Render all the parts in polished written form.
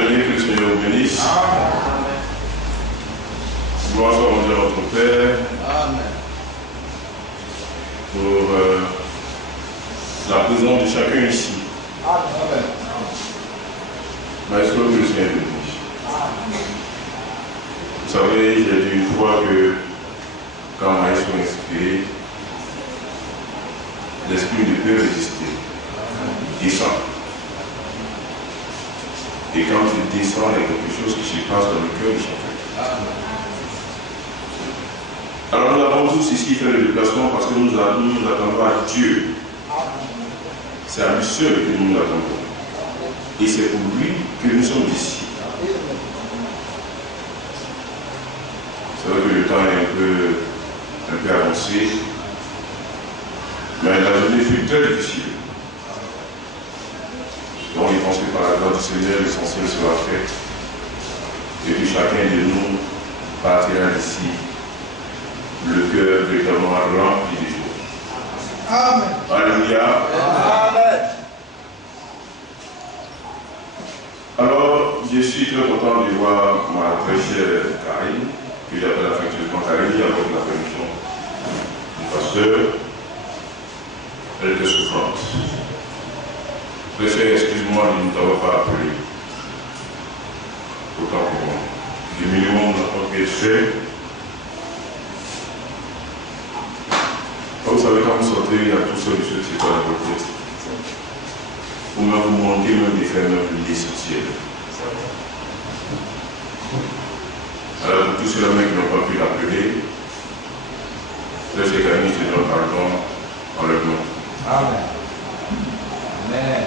Bien-aimés, que le Seigneur vous bénisse. Gloire soit rendue à notre Père. Amen. Pour la présence de chacun ici. Amen. Maestro, que le Seigneur vous bénisse. Vous savez, j'ai dit une fois que quand Maestro est inspiré, l'esprit ne peut résister. Il descend. Et quand il descend, il y a quelque chose qui se passe dans le cœur de son frère. Alors nous avons tous ici fait le déplacement parce que nous attendons à Dieu. C'est à lui seul que nous nous attendons. Et c'est pour lui que nous sommes ici. C'est vrai que le temps est un peu avancé. Mais la journée fut très difficile. Donc je pense que par la grâce du Seigneur, l'essentiel sera fait. Et que chacun de nous partira d'ici, le cœur véritablement rempli de joie. Amen. Alléluia. Amen. Alors, je suis très content de voir ma très chère Karine, que j'appelle affectueusement Karine, avec la permission du pasteur. Elle était souffrante. Très cher, excuse-moi de ne t'avoir pas appelé. Autant pour moi. Du minimum de notre fait. Vous savez, quand vous sortez, il y a tout ça, monsieur, c'est pas la votre tête. Ou même vous manquez même des faire même l'essentiel. Alors, pour tous ceux-là qui n'ont pas pu l'appeler, le Sécani te donne pardon en leur nom. Amen. Amen.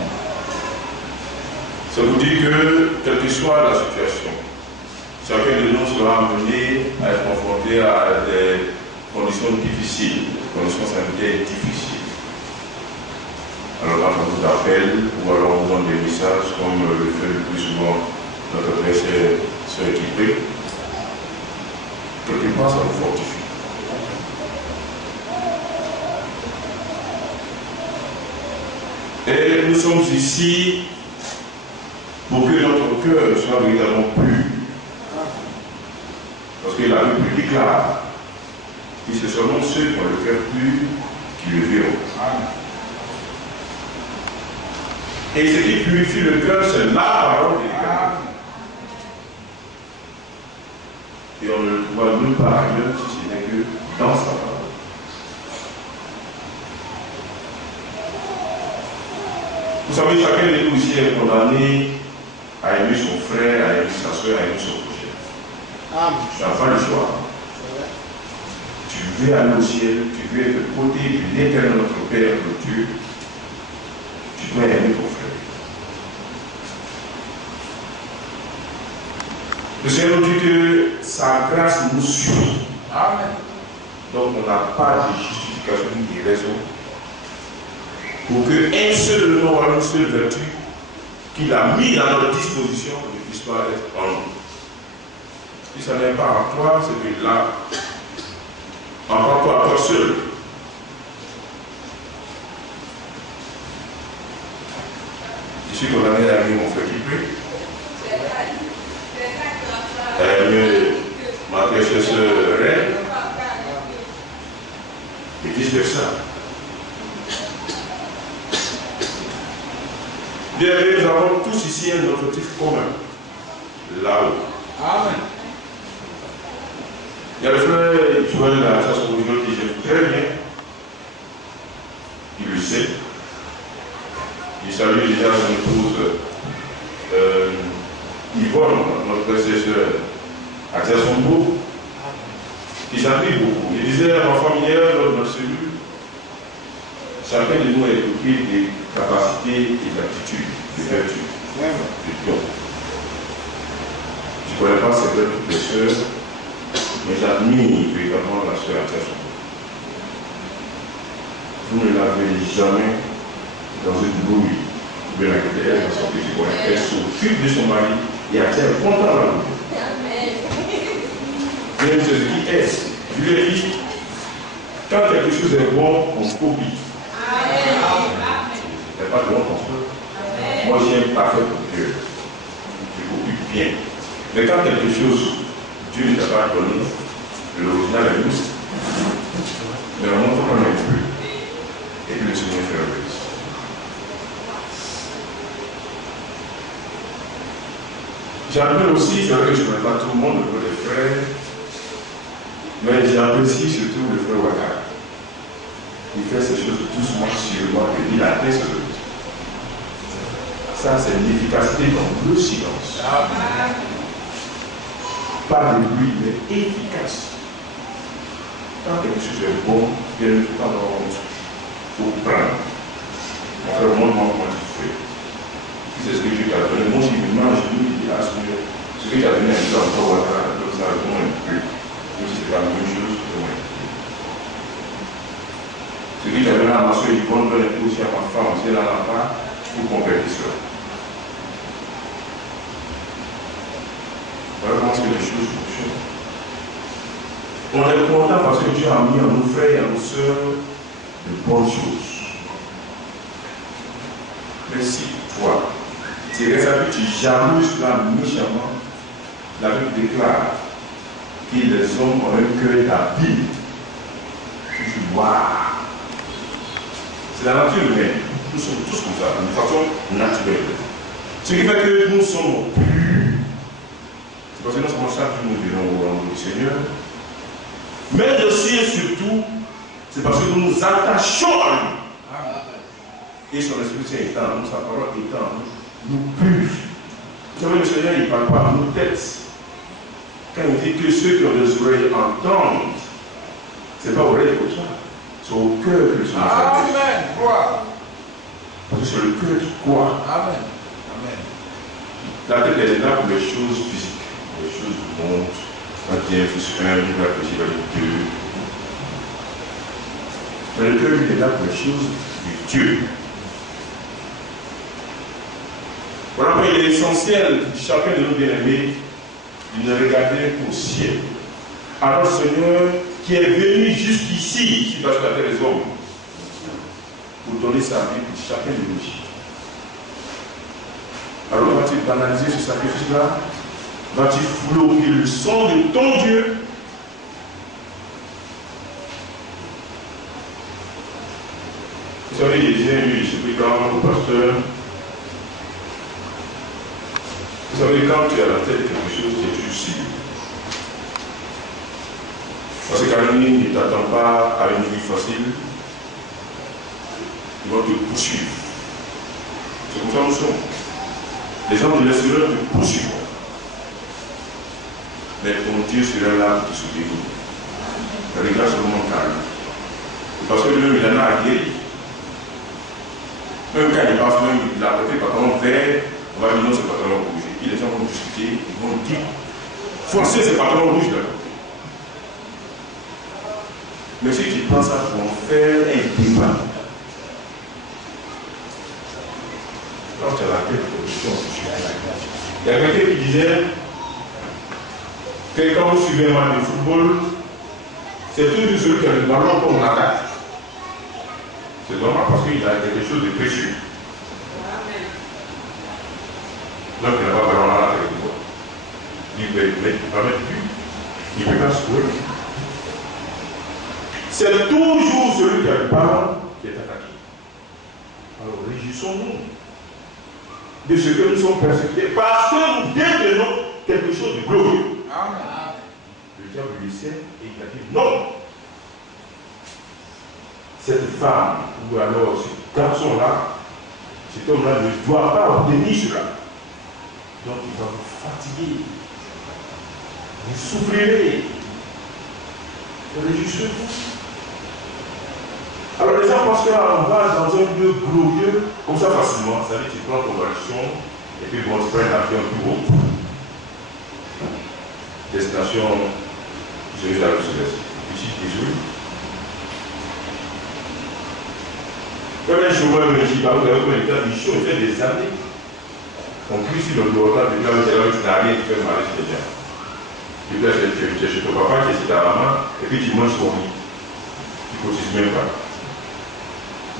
Ça vous dit que, quelle que soit la situation, chacun de nous sera amené à être confronté à des conditions difficiles, conditions sanitaires difficiles. Alors quand on vous appelle, ou alors on vous donne des messages, comme le fait le plus souvent notre très chère sœur équipée, quelque part ça vous fortifie. Et nous sommes ici pour que notre cœur soit véritablement pur. Parce que la Bible déclare que ce sont ceux qui ont le cœur pur qui le verront. Et ce qui purifie le cœur, c'est la parole de Dieu. Et on ne le voit nulle part ailleurs si ce n'est que dans sa parole. Vous savez, chacun de nous ici est condamné à aimer son frère, à aimer sa soeur, à aimer son prochain. Tu n'as pas le choix. Tu veux aller au ciel, tu veux être côté de l'éternel notre Père, le Dieu. Tu dois aimer ton frère. Le Seigneur nous dit que sa grâce nous suffit. Amen. Donc on n'a pas de justification ni de raison pour qu'un seul nom ou une seule vertu qu'il a mis à notre disposition ne puisse pas être en nous. Si ça n'est pas en toi, c'est que là, encore toi seul. Je suis condamné à aimer mon frère qui prie. À aimer ma très chère sœur Reine. Et vice versa. Bien, nous avons tous ici un objectif commun. Là-haut. Amen. Il y a le frère Joël à sa religion qui j'aime très bien. Il le sait. Il salue déjà son épouse Yvonne, notre précesseur, à Tiasombo, qui s'appuie beaucoup. Il disait en familière, dans notre cellule, chacun de nous est doté des capacités et d'aptitudes, des vertus, des dons. Je ne connais pas ces toutes les sœurs, mais j'admire véritablement la sœur Tiasombo. Vous ne l'avez jamais dans une brouille. Bien inquiété, elle dans son petit coin. Elle s'occupe de son mari et elle tient content à la bouille. Même ce qui est. Je lui ai dit, quand quelque chose est bon, on copie. Il n'y a pas de bon qu'on se peut. Moi, j'ai un parfait pour Dieu. Je copie bien. Mais quand quelque chose, Dieu ne t'a pas donné, l'original est juste, mais on montre qu'on est plus. Et puis le Seigneur fait la bêtise. J'appelle aussi, c'est vrai que je ne connais pas tout le monde, le des frères, mais j'apprécie surtout le frère Ouattara. Il fait ces choses doucement, sûrement, et il atteint ce but. Ça, c'est l'efficacité dans le silence. Pas de bruit, mais efficace. Quand quelque chose est bon, bien tout en ordre, il faut prendre. Mon frère, montre-moi comment tu fais. C'est ce que Dieu t'a donné. Moi, si je mange, je dis, ah, ce que tu as donné à Dieu encore, comme ça, je ne plus. Même si c'est la même chose, je ne plus. Ce que tu as donné à ma soeur, je donne aussi à ma femme, si elle n'en a pas, pour compléter cela. Voilà comment est-ce que les choses fonctionnent. On est content parce que Dieu a mis en nos frères et en nos sœurs de bonnes choses. Mais si toi, tu restes avec, tu jalouses là méchamment, la Bible déclare que les hommes ont un cœur d'habile. Tu dis, waouh! C'est la nature humaine. Nous sommes tous comme ça, de façon naturelle. Ce qui fait que nous sommes plus. C'est parce que nous sommes chaque jour, nous venons au nom du Seigneur. Mais aussi et surtout, c'est parce que nous nous attachons à lui. Et son Esprit Saint étant en nous, sa parole étant en nous, nous purifie. Vous savez, le Seigneur, il ne parle pas à nos têtes. Quand il dit que ceux qui ont des oreilles entendent, ce n'est pas oreille comme ça. C'est au cœur que le Seigneur fait. Amen. Croix. Parce que c'est le cœur qui croit. Amen. Amen. La tête est là pour les choses physiques, les choses du monde. Quand il y a un fils 1, il va réfléchir à 2. Mais le cœur, il est là pour les choses de Dieu. Voilà pourquoi il est essentiel, chacun de nous bien-aimés, de ne regarder qu'au ciel. Alors, Seigneur, qui est venu jusqu'ici, sur la terre des hommes, pour donner sa vie pour chacun de nous. Alors, vas-tu banaliser ce sacrifice-là? Vas-tu floquer le sang de ton Dieu? Vous savez, il disait, lui, je suis quand au pasteur. Vous savez, quand tu es à la tête de quelque chose, tu es toujours sûr. Parce que quand il ne t'attend pas à une vie facile, ils vont te poursuivre. C'est comme ça nous sommes. Les gens de l'extérieur te poursuivent. Mais ton Dieu sera là pour te soutenir. Regarde seulement calme. Parce que lui, il en a à guérir. Même quand il passe, même il a porté pantalon vert, on va dire non, c'est pantalon rouge. Et puis les gens vont discuter, ils vont dire forcez ces pantalons rouges là. Mais si tu penses à pour en faire un débat, quand tu as la tête de position, il y a quelqu'un qui disait que quand vous suivez un match de football, c'est toujours celui qui a le ballon qu'on attaque. C'est normal parce qu'il a quelque chose de précieux. Donc il n'a pas ballon là avec toi. Il ne peut pas mettre plus. Il ne peut pas scorer. C'est toujours celui qui a le ballon qui est attaqué. Alors réjouissons-nous de ce que nous sommes persécutés parce que nous détenons quelque chose de glorieux. Amen. Le diable lui sait et il a dit non. Cette femme ou alors ce garçon-là, cet homme-là ne doit pas obtenir cela. Donc il va vous fatiguer. Vous souffrirez. Réjouissez-vous. Alors les gens pensent qu'on va dans un lieu glorieux, comme ça facilement, ça veut dire que tu prends ton valsion et puis bon, tu prends un avion plus haut. Destination Jérusalem céleste. Ici, Jésus. Comme un chômeur me dit, vous avez connecté à mission, il fait des années. On crie sur le portable, depuis là, tu n'as rien qui fait mal à les gens. Tu es chez ton papa, tu es chez ta maman, et puis tu manges ton riz. Tu ne cotises même pas.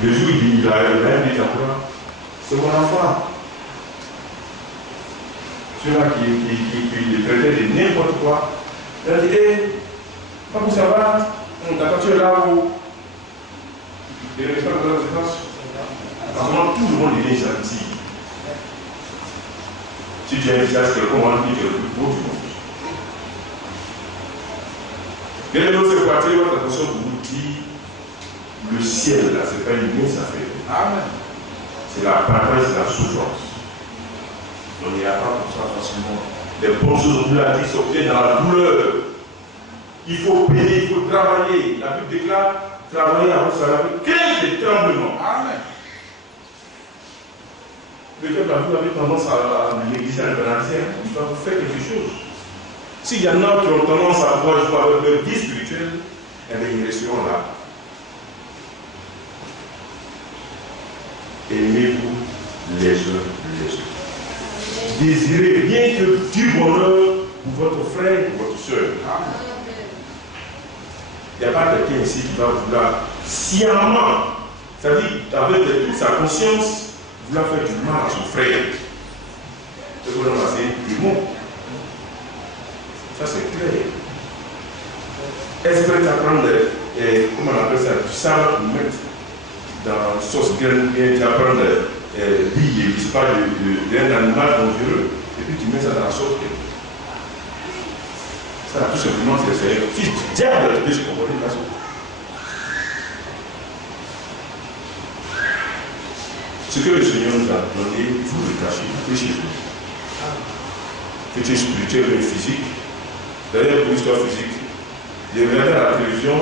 Le jour où il a un des enfants, c'est mon enfant. ceux-là qui les traitaient de n'importe quoi, il a dit, hé, comment ça va? D'accord, tu es là où? Il ne reste pas de la séquence. Parce que tout le monde devient gentil. Si tu as un visage quelqu'un, on va dire que tu es le plus beau du monde. Et l'autre partie, votre attention vous dit, le ciel, là, ce n'est pas une mince affaire. Amen. C'est la paresse, c'est la souffrance. On n'ira pas comme ça facilement. Les bonnes choses, on nous l'a dit, s'obtiennent dans la douleur. Il faut payer, il faut travailler. La Bible déclare, travailler avant ça, la Bible. Quel tremblement. Amen. Peut-être que vous avez tendance à négliger un pénalty, il va vous faire quelque chose. S'il y en a qui ont tendance à voir jouer avec leur vie spirituelle, eh bien, ils resteront là. Aimez-vous les uns les autres. Désirez rien que du bonheur pour votre frère, pour votre soeur. Il n'y a pas quelqu'un ici qui va vouloir sciemment, c'est-à-dire avec toute sa conscience, vouloir faire du mal à son frère. Ce qu'on a passé du mot. Ça c'est clair. Est-ce que tu apprends comment on appelle ça, du sable pour mettre dans sauce graine, bien tu apprends billes, je ne sais pas, d'un animal dangereux, et puis tu mets ça dans la sauce. Ça tout simplement c'est un fils du diable qui peut se comporter de la sauce. Ce que le Seigneur nous a donné, il faut le cacher, c'est chez vous. Que tu es spirituel et physique. D'ailleurs, pour l'histoire physique, j'ai regardé à la télévision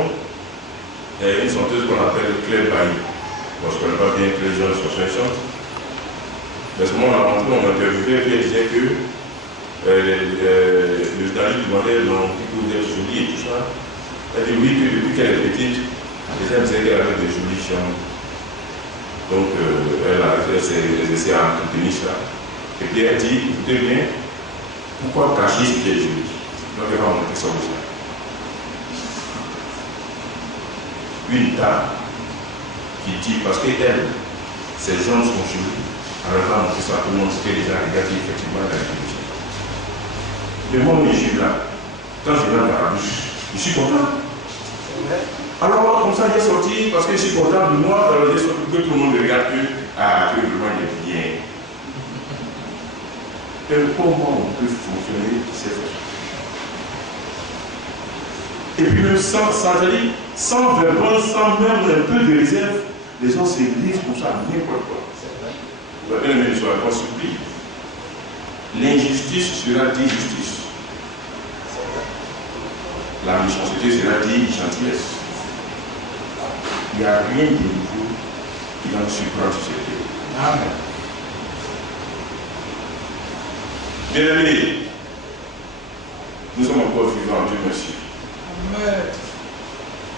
une chanteuse qu'on appelle Claire Bailly. Bon, je ne connais pas bien Claire Jean, son chante. Mais ce moment, on l'a rencontré, on m'a interviewé, et puis elle disait que le journaliste demandait l'on dit que vous êtes jolie et tout ça. Elle dit oui, que depuis qu'elle est petite, les gens disaient qu'elle avait des jolies chambres. Donc, elle a fait ses essais à entretenir ça. Et puis elle dit, écoutez bien, pourquoi cacher ce qui est joli? Donc elle va montrer ça aux gens. Une dame qui dit, parce qu'elle, ses jambes sont jolies, alors elle va montrer ça à tout le monde, ce que les gens regardent effectivement dans la télévision. Mais moi, mes yeux là, quand je rentre dans la bouche, je suis content. Alors, comme ça, j'ai sorti, parce que je suis content de moi, j'ai sorti que tout le monde regarde que vraiment il est bien. Et comment on peut fonctionner, c'est vrai. Et puis même sans vergogne, sans même un peu de réserve, les gens se livrent pour ça, n'importe quoi. Vous avez bien aimé, je ne pas supplie. L'injustice sera dit justice. La méchanceté sera dit gentillesse. Il n'y a rien de nouveau qui va nous surprendre sur cette terre. Amen. Bien-aimés, nous sommes encore vivants, Dieu merci. Amen.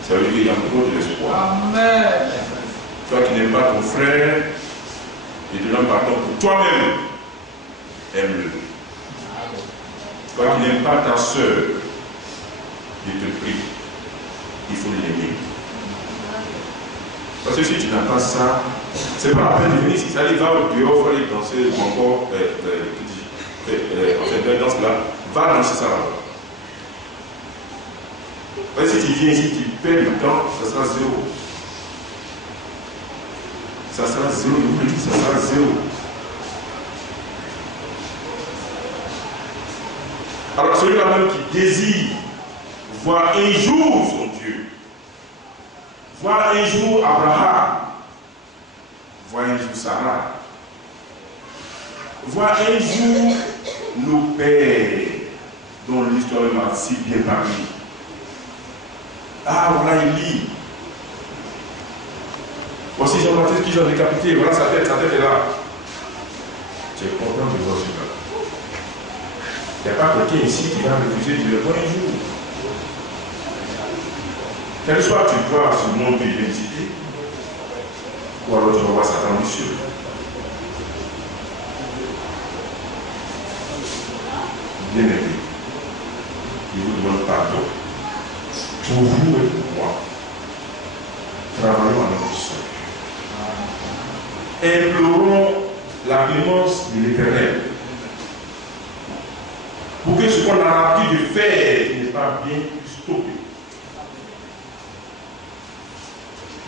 Ça veut dire qu'il y a encore de l'espoir. Amen. Toi qui n'aimes pas ton frère, et te donne pardon pour toi-même, aime-le. Toi qui n'aimes pas ta soeur, je te prie, il faut l'aimer. Parce que si tu n'as pas ça, c'est pas la peine de venir ici. Ça dit, va au dehors, il faut aller danser encore, enfin, danse là, va danser ça là. Parce que si tu viens ici, tu perds le temps, ça sera zéro. Ça sera zéro, ça sera zéro. Alors celui-là même qui désire voir un jour son Dieu, voir un jour Abraham, voir un jour Sarah, voir un jour nos pères, dont l'histoire m'a si bien parlé. Ah, voilà Élie. Voici Jean-Baptiste qui l'a décapité, voilà sa tête est là. Tu es content de voir cela. Il n'y a pas quelqu'un ici qui va refuser de le voir un jour. Quel soit tu vois ce monde de l'identité, ou alors tu vas voir Satan ambitieux. Bien aimé, je vous demande pardon. Pour vous et pour moi, travaillons à notre sol. Implorons la clémence de l'Éternel. pour que ce qu'on a l'habitude de faire qui n'est pas bien puisse stopper.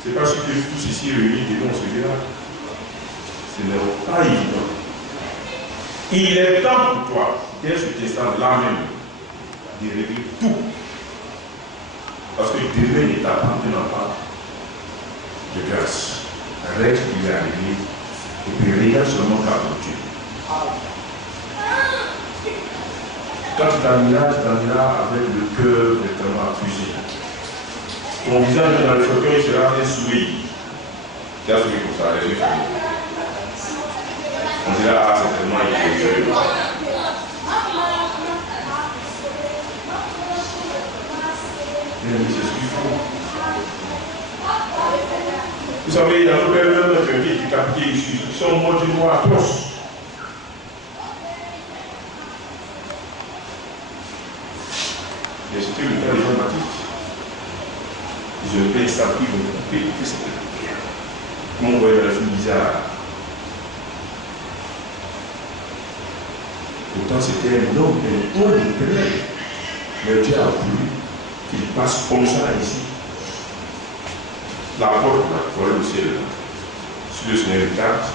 Ce n'est pas ce que tous ici réunis devant celui-là. Ce n'est pas évident. Il est temps pour toi, dès cet instant-là même, de régler tout. Parce que demain ne t'appartient pas de grâce. Reste qu'il est arrivé. Et puis regarde seulement ta Dieu. Quand tu t'amèneras avec le cœur vraiment accusé. Ton visage dans le fauteuil sera un sourire. Tu as souri comme ça, les yeux fermés. On dira, ah, certainement, il est Dieu. Mais c'est suffisant. Vous savez, il y a même un qui est décapité ici, qui sont morts d'une mort atroce. Et c'était le cas de Jean-Baptiste. Ils ont fait ça, ils vont couper, que c'était bien. Comment on voyait la chose bizarre. Pourtant, c'était un homme éternel. Mais Dieu a voulu qu'il passe comme ça ici. La porte, pour le ciel, si le Seigneur regarde,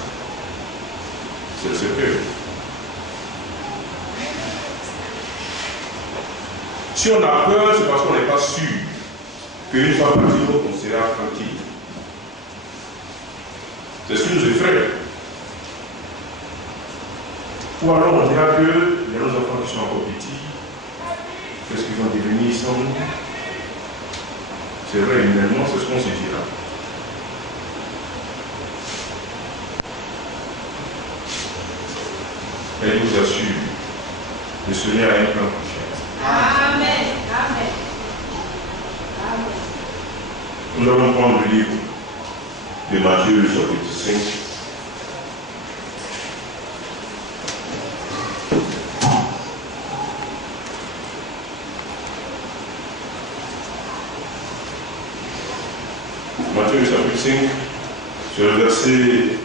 c'est le secret. Si on a peur, c'est parce qu'on n'est pas sûr qu'une fois parti, on sera tranquille. C'est ce qui nous effraie. Ou alors on dira que les enfants qui sont encore petits, qu'est-ce qu'ils vont devenir sans nous? C'est vrai, humainement, c'est ce qu'on se dira. Elle vous assure, le Seigneur a un plan prochain. Amen. Amen. Amen. Nous allons prendre le livre de Matthieu, chapitre 5. Matthieu, chapitre 5, sur le verset,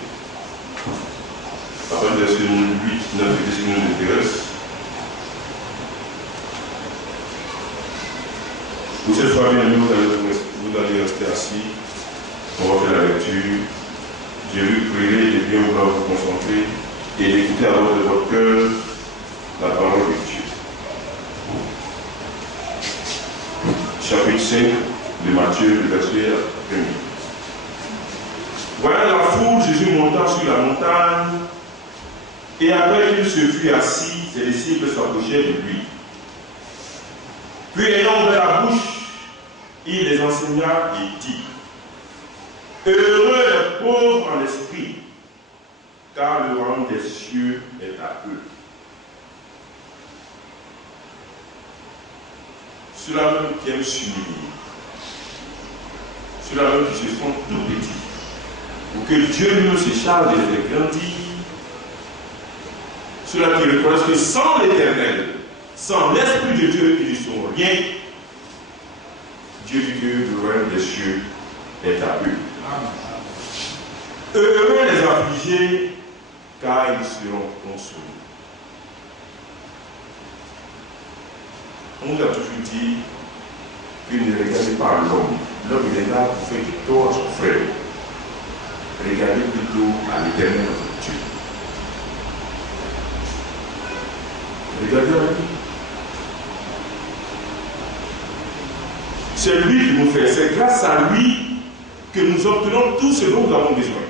après le verset 8, 9 et 10 qui nous intéresse. Pour cette fois, bien aimé, vous allez rester assis. On va faire la lecture. Je vous prierai de bien vouloir vous concentrer et d'écouter à votre cœur la parole de Dieu. Chapitre 5 de Matthieu, le verset 1. Voilà la foule, Jésus monta sur la montagne, et après qu'il se fut assis, ses disciples s'approchaient de lui. Puis ayant ouvert la bouche, il les enseigna et dit: Heureux les pauvres en esprit, car le royaume des cieux est à eux. Ceux-là même qui aiment s'humilier, ceux-là même qui se font tout petits, pour que Dieu lui se charge de les grandir, ceux-là qui reconnaissent que sans l'Éternel, sans l'Esprit de Dieu, ils ne sont rien. Dieu dit que le royaume des cieux est à eux. Heureux les affligés, car ils seront consolés. On nous a toujours dit que ne regardez pas l'homme. L'homme il est là pour faire du tort à son frère. Regardez plutôt à l'Éternel Dieu. Regardez à lui. C'est lui qui nous fait. C'est grâce à lui que nous obtenons tout ce dont nous avons besoin.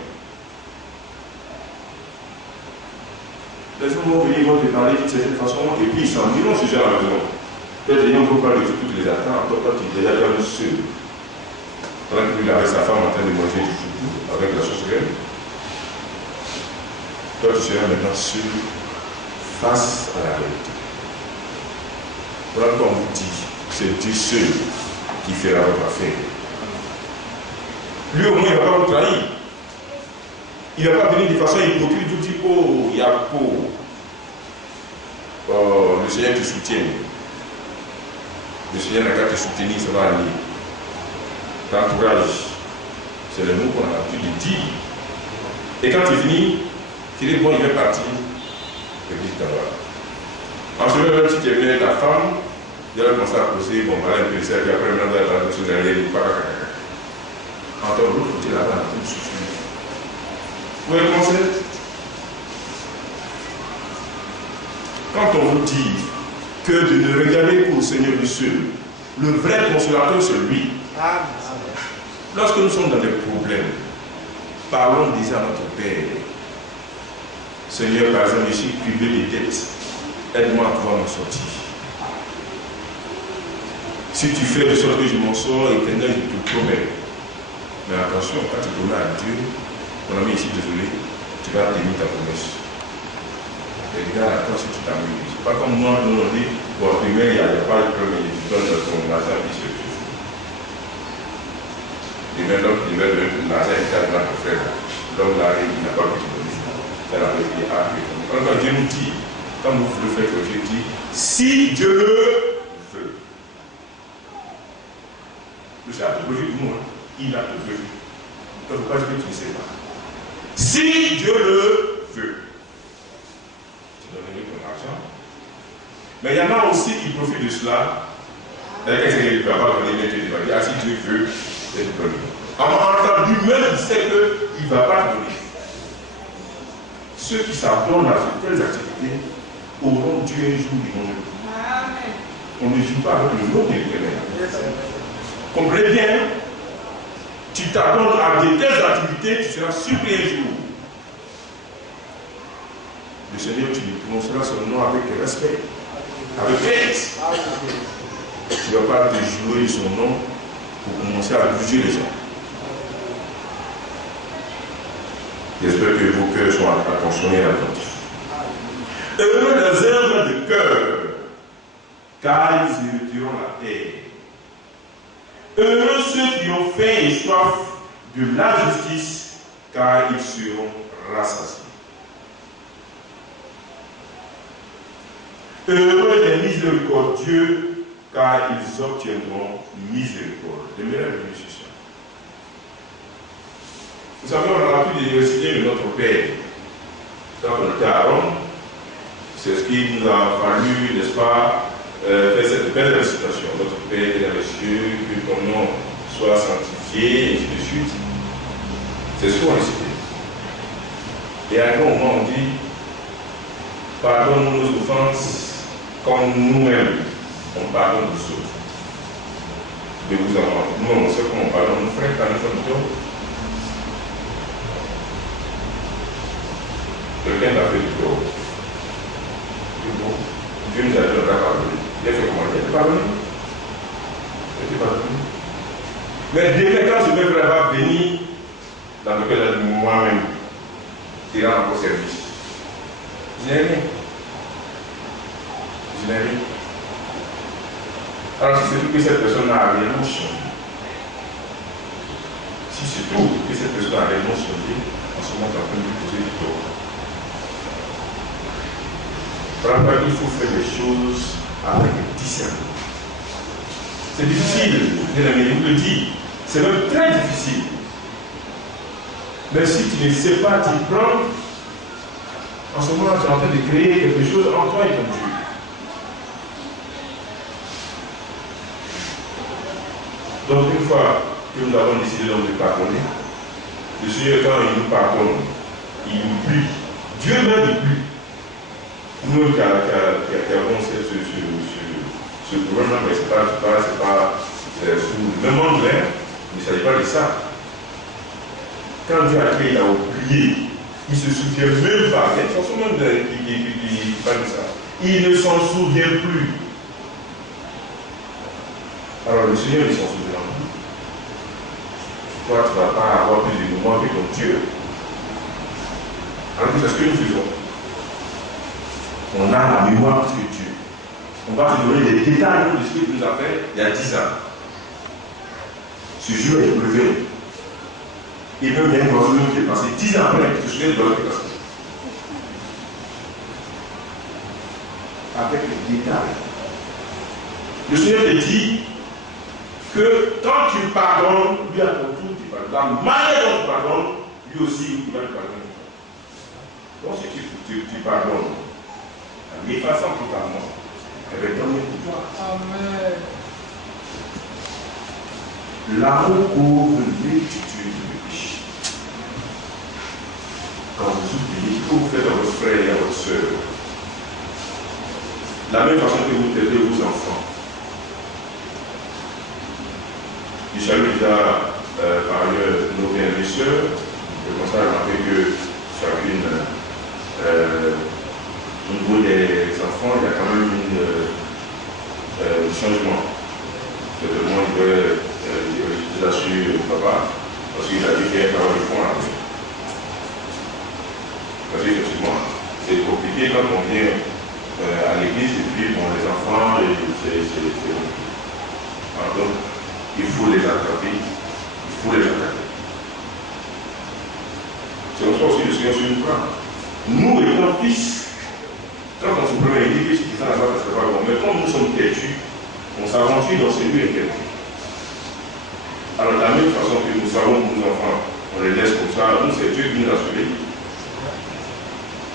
Les gens vont venir, vont te parler d'une certaine façon, et puis ils s'en diront ce genre à la maison. Peut-être qu'ils vont parler de toutes les attentes, toi tu es déjà perdu seul. Pendant qu'il avait sa femme en train de manger du foufou avec la sauce graine. Toi tu seras maintenant seul face à la réalité. Voilà pourquoi on vous dit, c'est Dieu seul qui fera votre affaire. Lui au moins il ne va pas vous trahir. Il ne va pas venir de façon hypocrite vous dire: oh Yacob, oh, le Seigneur te soutient. Le Seigneur n'a qu'à te soutenir, ça va aller. T'encourage. C'est le mot qu'on a l'habitude de dire. Et quand il finit, il est bon, il va partir. Il dit d'abord. En ce moment, si tu es bien ta femme, elle va commencer à poser, bon, voilà, un peu ça, puis après, maintenant, elle va se derrière, entendre l'autre côté là-bas, en train de souffrir. Vous voyez comment c'est? Quand on vous dit que de ne regarder qu'au Seigneur du ciel, le vrai consolateur, c'est lui. Lorsque nous sommes dans des problèmes, parlons déjà à notre Père. Seigneur, par exemple, je suis privé des dettes. Aide-moi à pouvoir m'en sortir. Si tu fais de sorte que je m'en sors, éternel, je te promets. Mais attention, quand tu promets à Dieu, mon ami, je suis désolé, tu vas tenir ta promesse. Et regarde à toi si tu t'amuses. C'est pas comme moi, nous on dit, bon, primaire, il n'y a pas de problème, tu donnes ton argent, puis c'est tout. Et maintenant, il va donner l'argent et tu as besoin de faire. L'homme là, il n'a pas pu te donner. C'est la vraie vie. Quand Dieu nous dit, quand vous le faites, Dieu dit, si Dieu le veut. Le Seigneur a tout prévu pour nous. Il a tout prévu. Donc, il ne faut pas dire que tu ne sais pas. Si Dieu le veut, tu donneras ton argent. Mais il y en a aussi qui profitent de cela. Qu'est-ce qu'il ne peut pas donner, mais Dieu va dire, si Dieu veut, il te donne. En temps, lui-même, il sait qu'il ne va pas donner. Ceux qui s'abonnent à telles activités auront Dieu un jour du monde. On ne joue pas avec le nom de l'Éternel. Comprenez bien, tu t'abonnes à de telles activités, tu seras surpris un jour. Le Seigneur, tu lui prononceras son nom avec respect, avec crainte. Tu ne vas pas te jouer de son nom pour commencer à juger les gens. J'espère que vos cœurs sont attentionné et attentifs. Heureux les œuvres de cœur, car ils hériteront la terre. Heureux ceux qui ont faim et soif de la justice, car ils seront rassasiés. Heureux les miséricordieux, car ils obtiendront miséricorde. De meilleures bénédictions. Vous savez, on a appris l'université de notre Père. Quand on était à Rome, c'est ce qui nous a fallu, n'est-ce pas, faire cette belle récitation. Notre Père est dans les cieux, que ton nom soit sanctifié, et ainsi de suite. C'est ce qu'on a cité. Et à un moment, on dit, pardonne-nous nos offenses, comme nous-mêmes, on pardonne aux autres. De vous avoir. Nous, on sait qu'on pardonne nos frères quand nous sommes tort. Quelqu'un n'a fait du tort. Dieu nous a dit on a pardonné. Il a fait comment? Il a pardonné. Il a pardonné. Mais dès quand ce peuple va venir dans le cœur de moi-même, qui rend encore service, je n'ai rien. Je n'ai rien. Alors si c'est tout que cette personne n'a rien changé, si c'est tout que cette personne n'a rien changé, en ce moment, tu es en train de lui poser du tort. Il faut faire les choses avec discernement. C'est difficile, bien aimé, je vous le dis. C'est même très difficile. Mais si tu ne sais pas t'y prendre, en ce moment, tu es en train de créer quelque chose en toi et ton Dieu. Donc, une fois que nous avons décidé de pardonner, le Seigneur, quand il nous pardonne, il nous plie. Dieu même nous plie. Nous qui avons ce gouvernement, mais c'est pas sous le même angle, il ne s'agit pas de ça. Quand Dieu a créé, il a oublié, il ne se souvient même pas. Il y a une chanson même qui parle de ça. Il ne s'en souvient plus. Alors le Seigneur, il s'en souvient. Toi, tu ne vas pas avoir plus de moments avec ton Dieu. Alors c'est ce que nous faisons. On a la mémoire de Dieu. On va te donner les détails de ce que Dieu nous a fait il y a 10 ans. Ce jour est levé. Et même il y a une voiture qui est passée 10 ans après, tu te souviens de l'autre qui est passé. Avec les détails. Le Seigneur te dit que quand tu pardonnes, lui à ton tour, tu pardonnes. La manière dont tu pardonnes, lui aussi, il va te pardonner. Donc si tu pardonnes, en effaçant totalement, elle va donner pour toi. Amen. L'amour couvre une multitude de péchés. Quand vous oubliez, que vous faites à votre frère et à votre soeur, la même façon que vous traitez vos enfants. Je salue déjà par ailleurs nos frères et sœurs. Je constate à remarquer que chacune, au niveau des enfants, il y a quand même un changement. Moi, il veut assurer papa, parce qu'il a dit qu'il y a un travail de fond à faire. Parce qu'effectivement, c'est compliqué quand on vient à l'église et puis bon, les enfants, donc, il faut les attraper, il faut les attraper. C'est comme ça aussi le Seigneur sur nous prend. Nous, étant fils, quand on se prend une idée, c'est ça là-bas, ça ne pas bon. Mais quand nous sommes têtus, on s'aventure dans ces lieux interdits. Alors, de la même façon que nous savons que nos enfants, on les laisse comme ça, nous, c'est Dieu qui nous a sauvés.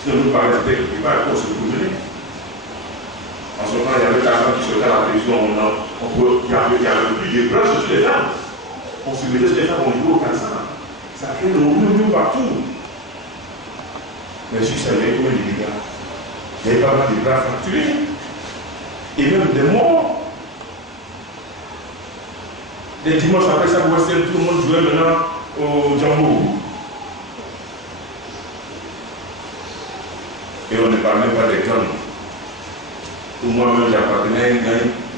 Si on nous parlait de quelque part, on se bougeait. En ce moment, il y avait quelqu'un qui sortait à la télévision, il y avait plus de branches sur les arbres. On se mettait sur les arbres, on jouait au cassant. Ça fait le rouleau partout. Mais si ça avait comme des dégâts, il y avait pas mal de bras fracturés. Et même des morts. Les dimanches après ça, tout le monde jouait maintenant au Django. Et on ne parle même pas des gangs. Ou moi-même, j'appartenais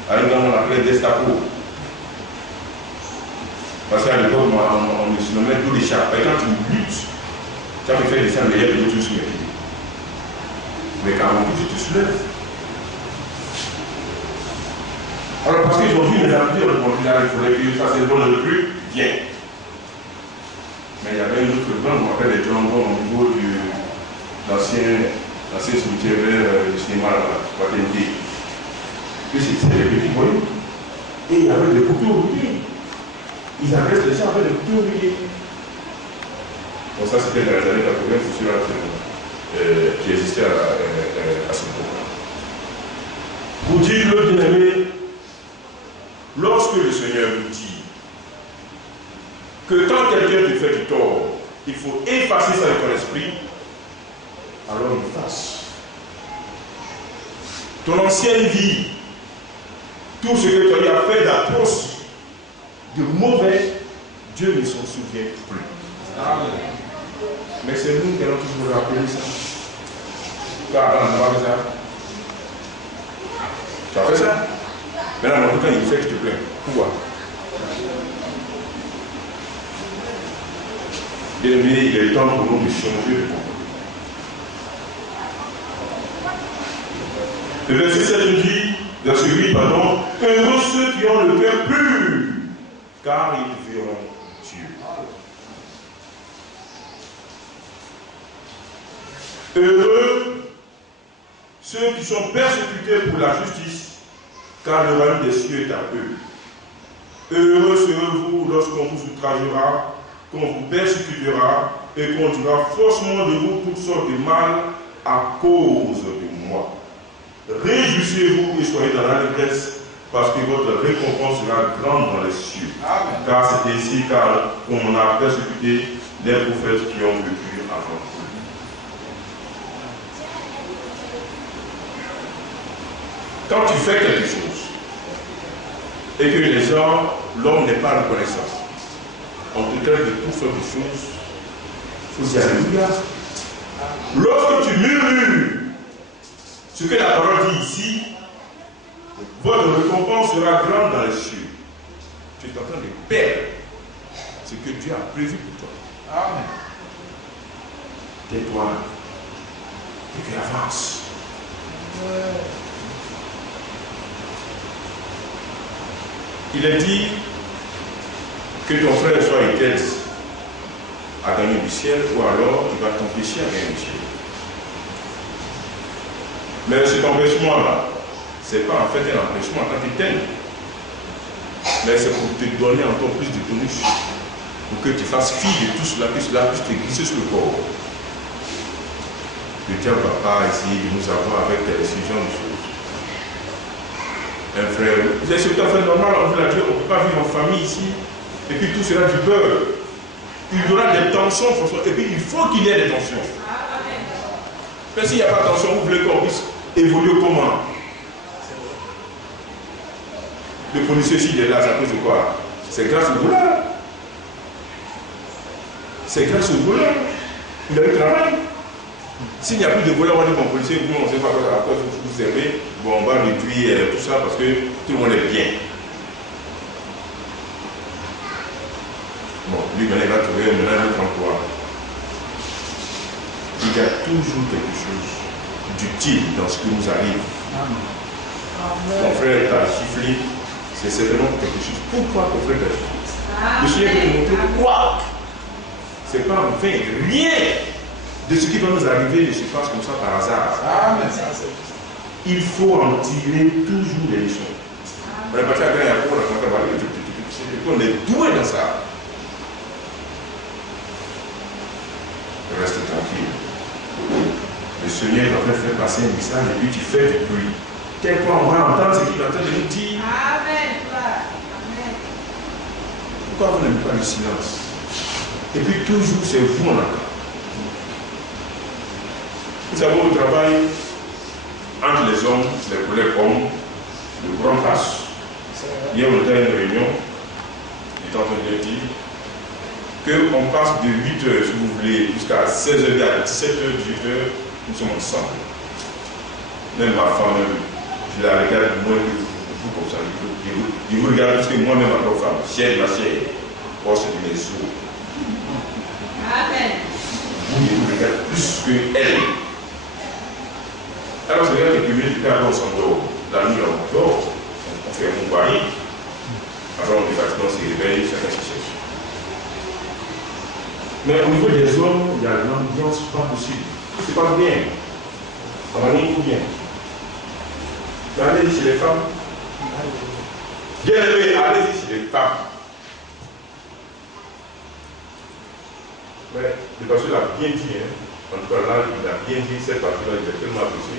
à un gang qu'on appelait Destapo. Parce qu'à l'époque, on me surnommait tout les chats. Et quand tu luttes, tu as fait descendre les yeux de l'autre sur mes pieds. Mais quand on lutte, tu te soulèves. Alors, parce qu'aujourd'hui, les habitudes, on dit là, il faudrait que ça c'est bon le plus, bien. Mais il y avait une autre bande, on appelle les Django au niveau de l'ancien cimetière du cinéma, la TNT. Puis c'était des petits voyous. Et il y avait des couteaux rouillés. Ils agressent les gens avec des couteaux rouillés. Bon, ça c'était dans les années 80, c'est celui-là qui existait à ce moment-là. Vous dites, le bien-aimé, lorsque le Seigneur vous dit que quand quelqu'un te fait du tort, il faut effacer ça de ton esprit, alors il fasse. Ton ancienne vie, tout ce que tu as fait d'atroce, de mauvais, Dieu ne s'en souvient plus. Amen. Mais c'est nous qui allons toujours rappeler ça. Tu as fait ça. Tu as fait ça. Maintenant, en tout cas, il fait, je te plains. Pourquoi? Bien aimé, il est temps pour nous de changer de comportement. Le verset 7 nous dit, verset 8, pardon, heureux ceux qui ont le cœur pur, car ils verront Dieu. Heureux ceux qui sont persécutés pour la justice, car le royaume des cieux est à eux. Heureux serez-vous lorsqu'on vous outragera, qu'on vous persécutera et qu'on dira faussement de vous toutes sortes de mal à cause de moi. Réjouissez-vous et soyez dans l'allégresse, parce que votre récompense sera grande dans les cieux. Amen. Car c'est ainsi qu'on a persécuté les prophètes qui ont vécu avant vous. Quand tu fais quelque chose et que les gens, l'homme n'est pas reconnaissant, on te traite de toutes sortes de choses, il faut dire alléluia. Lorsque tu murmures ce que la parole dit ici, votre récompense sera grande dans les cieux. Tu es en train de perdre ce que Dieu a prévu pour toi. Amen. Tais-toi et puis avance. Il est dit que ton frère soit une tête à gagner du ciel, ou alors il va t'empêcher à gagner du ciel. Mais cet empêchement-là, ce n'est pas en fait un empêchement quand tu t'aimes. Mais c'est pour te donner encore plus de tonus. Pour que tu fasses fi de tout cela, que cela puisse te glisser sur le corps. Le diable ne va pas essayer de nous avoir avec ce genre de choses. Un frère, c'est tout à fait normal, on vous l'a dit, on ne peut pas vivre en famille ici, et puis tout sera du peur. Il y aura des tensions, et puis il faut qu'il y ait des tensions. Mais s'il n'y a pas de tension, vous voulez qu'on puisse évoluer comment? Le policier, s'il est là, c'est à cause de quoi? C'est grâce au voleur. C'est grâce au voleur. Il a eu le travail. S'il n'y a plus de voleur, on va dire bon policier, vous, on ne sait pas à quoi vous servez. Bon, on va réduire tout ça parce que tout le monde est bien. Bon, lui, maintenant, il va trouver un autre emploi. Il y a toujours quelque chose d'utile dans ce qui nous arrive. Mon frère t'a chifflé, c'est certainement quelque chose. Pourquoi ton frère t'a chifflé? Le Seigneur peut nous montrer quoi? C'est pas en fait rien de ce qui va nous arriver ne se passe comme ça par hasard. Amen. Il faut en tirer toujours des leçons. On est parti à Grand Yacoub, on est doué dans ça. Reste tranquille. Le Seigneur est en train de faire passer un message et puis tu fais du bruit. Quelquefois on va entendre ce qu'il est en train de nous dire. Amen. Pourquoi vous n'aimez pas le silence? Et puis toujours c'est vous en attendant. Vous savez, au travail, entre les hommes, les collègues hommes, le grand passe. Hier, on était à une réunion, il est en train de dire qu'on passe de 8h, si vous voulez, jusqu'à 16h, à 17h, 18h, nous sommes ensemble. Même ma femme, je la regarde moins que vous comme ça. Je vous regarde parce que moi-même, ma propre femme, chère ma chère, oh, c'est une sous. Amen. Vous, je vous regarde plus qu'elle. Alors, c'est quelques minutes, on s'endort. La nuit, on dort, on fait un compagnie. Après, on est fatigué, on se réveille, chacun se cherche. Mais au niveau des hommes, il y a l'ambiance pas possible. C'est pas bien. On va rien bien. Mais allez-y chez les femmes. Bien aimé, allez-y chez les femmes. Mais le pasteur l'a bien dit, hein. En tout cas là, il a bien dit cette partie-là, il est tellement apprécié.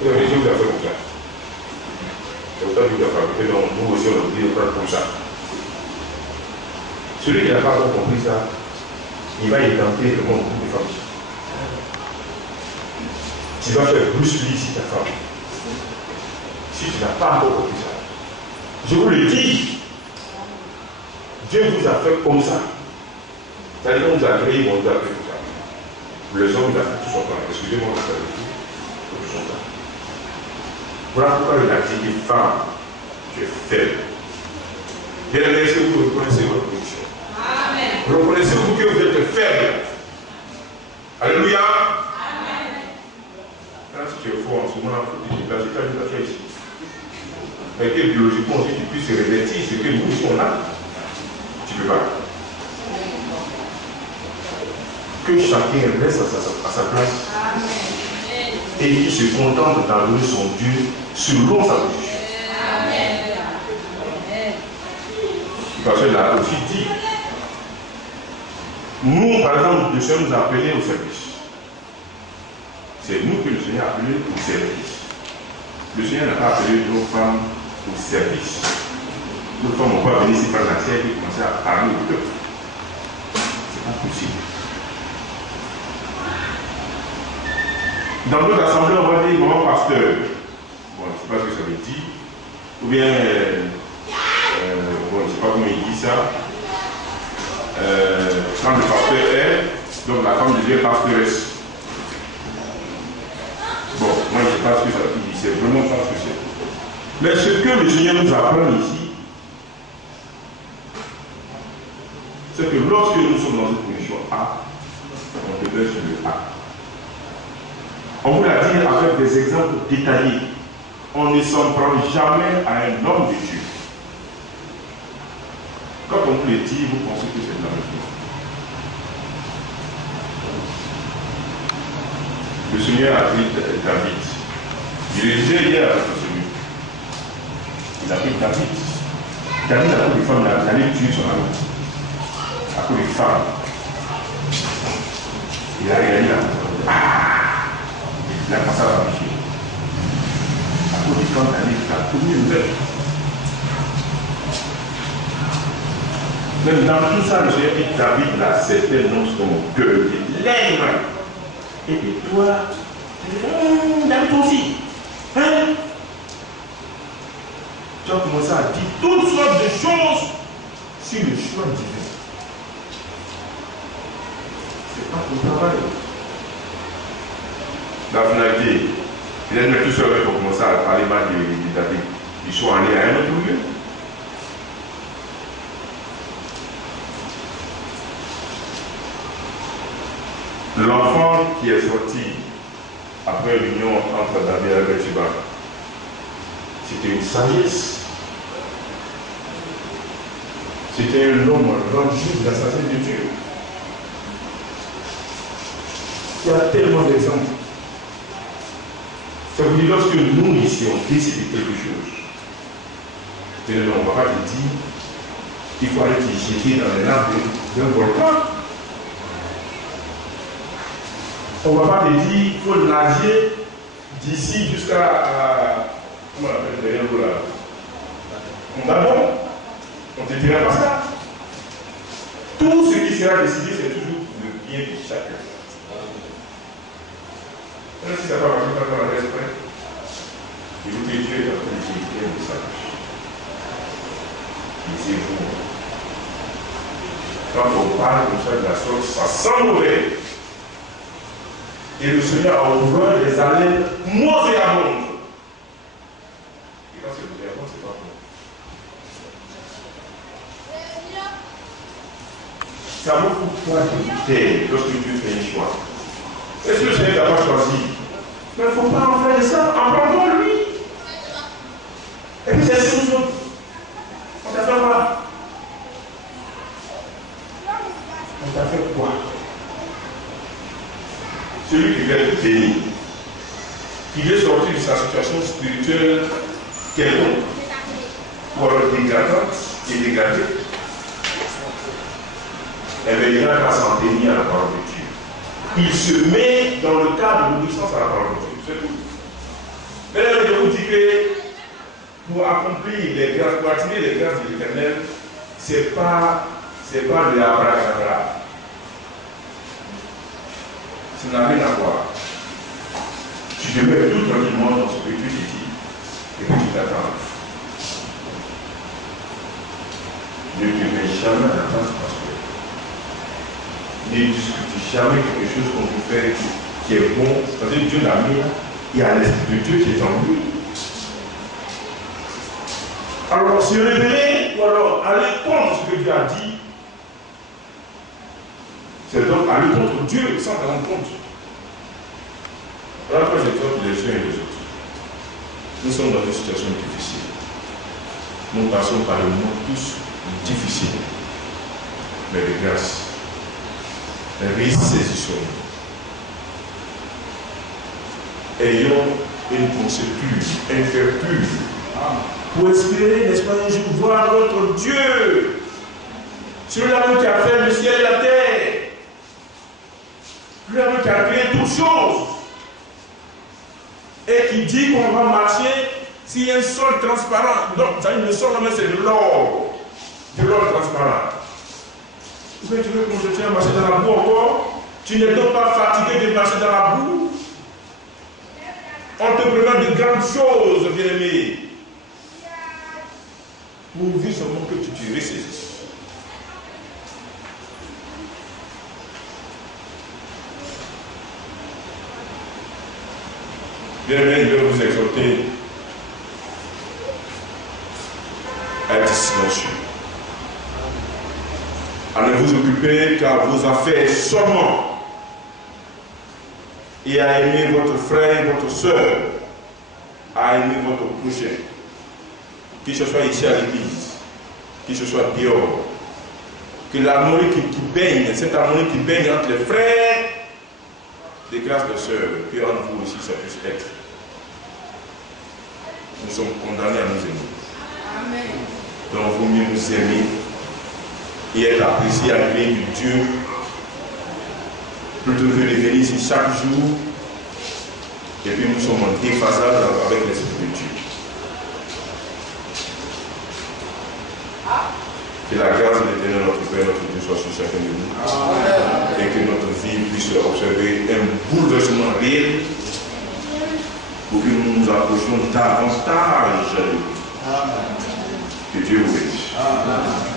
Vous avez dit, vous avez fait comme ça. C'est autant que vous avez fait, donc nous aussi on a dit de faire comme ça. Celui qui n'a pas encore compris ça, il va intenter le monde de femmes. Tu vas faire Bruce Lee si ta femme. Si tu n'as pas encore compris ça. Je vous le dis, Dieu vous a fait comme ça. C'est-à-dire qu'on vous a créé, on vous a fait comme ça. Les hommes, il a fait tout son temps. Excusez-moi, on a fait tout son temps. Voilà pourquoi il a dit les femmes, tu es faible. Bien aimé, est-ce que vous reconnaissez votre position? Amen. Reconnaissez-vous que vous êtes faible. Alléluia. Amen. Quand tu es fort en ce moment, il faut te déplacer, tu as vu la chose ici. Mais que biologiquement aussi tu puisses révertir ce que nous sommes là. Tu ne peux pas. Que chacun reste à sa place. Amen. Et qu'il se contente d'adorer son Dieu selon sa position. Amen. Parce que là aussi dit, nous, par exemple, le Seigneur nous a appelés au service. C'est nous que le Seigneur a appelés au service. Le Seigneur n'a pas appelé nos femmes au service. Nos femmes ne vont pas venir ici par la terre et commencer à parler au peuple. C'est pas possible. Dans d'autres assemblées, on va dire grand pasteur. Bon, je ne sais pas ce que ça veut dire. Ou bien, bon, je ne sais pas comment il dit ça. Quand le pasteur est, donc la femme devient pastoresse. Bon, moi je ne sais pas ce que ça dit, c'est vraiment pas ce que c'est. Mais ce que le Seigneur nous apprend ici, c'est que lorsque nous sommes dans une position A, on devrait sur le A. On vous l'a dit avec des exemples détaillés. On ne s'en prend jamais à un homme de Dieu. Quand on vous le dit, vous pensez que c'est de la raison. Le Seigneur a pris David. Je le disais hier avec le Seigneur. Il a pris David. David, à cause des femmes, il allait tuer son ami. À cause des femmes. Il a réalisé la Il a commencé à marcher. À cause du temps d'année, il a connu une belle. Même dans tout ça, j'ai dit David, là, c'était non son cœur, il l'aime. Et puis toi, David aussi. Hein? Tu as commencé à dire toutes sortes de choses sur le choix divin. C'est pas ton travail. La finalité, il est tout seul pour commencer à parler mal de David. Ils sont allés à un autre lieu. L'enfant qui est sorti après l'union entre David et Bathsheba, c'était une sagesse. C'était un homme rendu de la sagesse de Dieu. Il y a tellement d'exemples. Ça veut dire lorsque nous ici on décide de quelque chose, mais on ne va pas te dire qu'il faut aller te jeter dans les laves d'un volcan. On ne va pas te dire qu'il faut nager d'ici jusqu'à comment on appelle derrière vous là? Gabon. On ne te dira pas ça. Tout ce qui sera décidé, c'est toujours le bien de chacun. Même si ça va marcher pas dans la l'esprit, et vous que Dieu est en train de dire bien de sa bouche. Lisez-vous. Quand on parle comme ça de la sorte, ça sent mauvais. Et le Seigneur a ouvert les haleines nauséabondes. Et quand c'est nauséabond, c'est pas bon. Ça vaut pour toi de lutter lorsque Dieu fait un choix. Est-ce que le Seigneur t'a pas choisi? Mais il ne faut pas en faire ça. Abandonne-lui. Et puis c'est sûr, on t'a fait quoi? On t'a fait quoi? Celui qui vient de bénir, qui veut sortir de sa situation spirituelle quelconque, ou alors dégradante et dégradée, eh bien, il n'a qu'à s'en tenir à la parole de Dieu. Il se met dans le cadre de l'obéissance à la parole de Dieu. C'est tout. Mais là, je vous dis que pour accomplir les grâces, pour attirer les grâces de l'Éternel, c'est pas de l'abracadabra. Ça n'a rien à voir. Tu demeures tout tranquillement dans ce que Dieu te dit et que tu t'attends. Ne te mets jamais à la place parce que ne discute jamais quelque chose qu'on peut faire qui est bon. Parce que Dieu l'a mis là, il y a l'esprit de Dieu qui est en lui. Alors se révéler ou alors aller contre ce que Dieu a dit, c'est donc aller contre Dieu sans te rendre compte. Alors que j'exhorte les uns et les autres, nous sommes dans une situation difficile. Nous passons par le monde tous difficile, mais de grâce. Ressaisissons-nous. Ayons une pensée pure, un cœur pur, pour espérer, n'est-ce pas, un jour voir notre Dieu, celui-là qui a fait le ciel et la terre, celui-là qui a créé toutes choses, et qui dit qu'on va marcher s'il y a un sol transparent. Donc, le sol, c'est de l'or transparent. Mais tu veux continuer à marcher dans la boue encore? Tu n'es donc pas fatigué de marcher dans la boue? On te prépare de grandes choses, bien-aimé. Pourvu seulement que tu te ressaisisses. Bien-aimé, je vais vous exhorter à être silencieux. À ne vous occuper qu'à vos affaires seulement. Et à aimer votre frère, votre soeur, à aimer votre prochain. Qu'il ce soit ici à l'église, qu'il ce soit dehors. Que l'harmonie qui baigne, cette harmonie qui baigne entre les frères, des grâces de sœurs, que en vous aussi ça puisse être. Nous sommes condamnés à nous aimer. Amen. Donc, il vaut mieux nous aimer et être apprécié à l'aimer du Dieu plutôt que de venir ici chaque jour et puis nous sommes en déphasage avec l'Esprit de Dieu. Que la grâce de l'Éternel, notre Père, notre Dieu soit sur chacun de nous. Amen. Et que notre vie puisse observer un bouleversement réel pour que nous nous approchions davantage de lui. Que Dieu vous bénisse.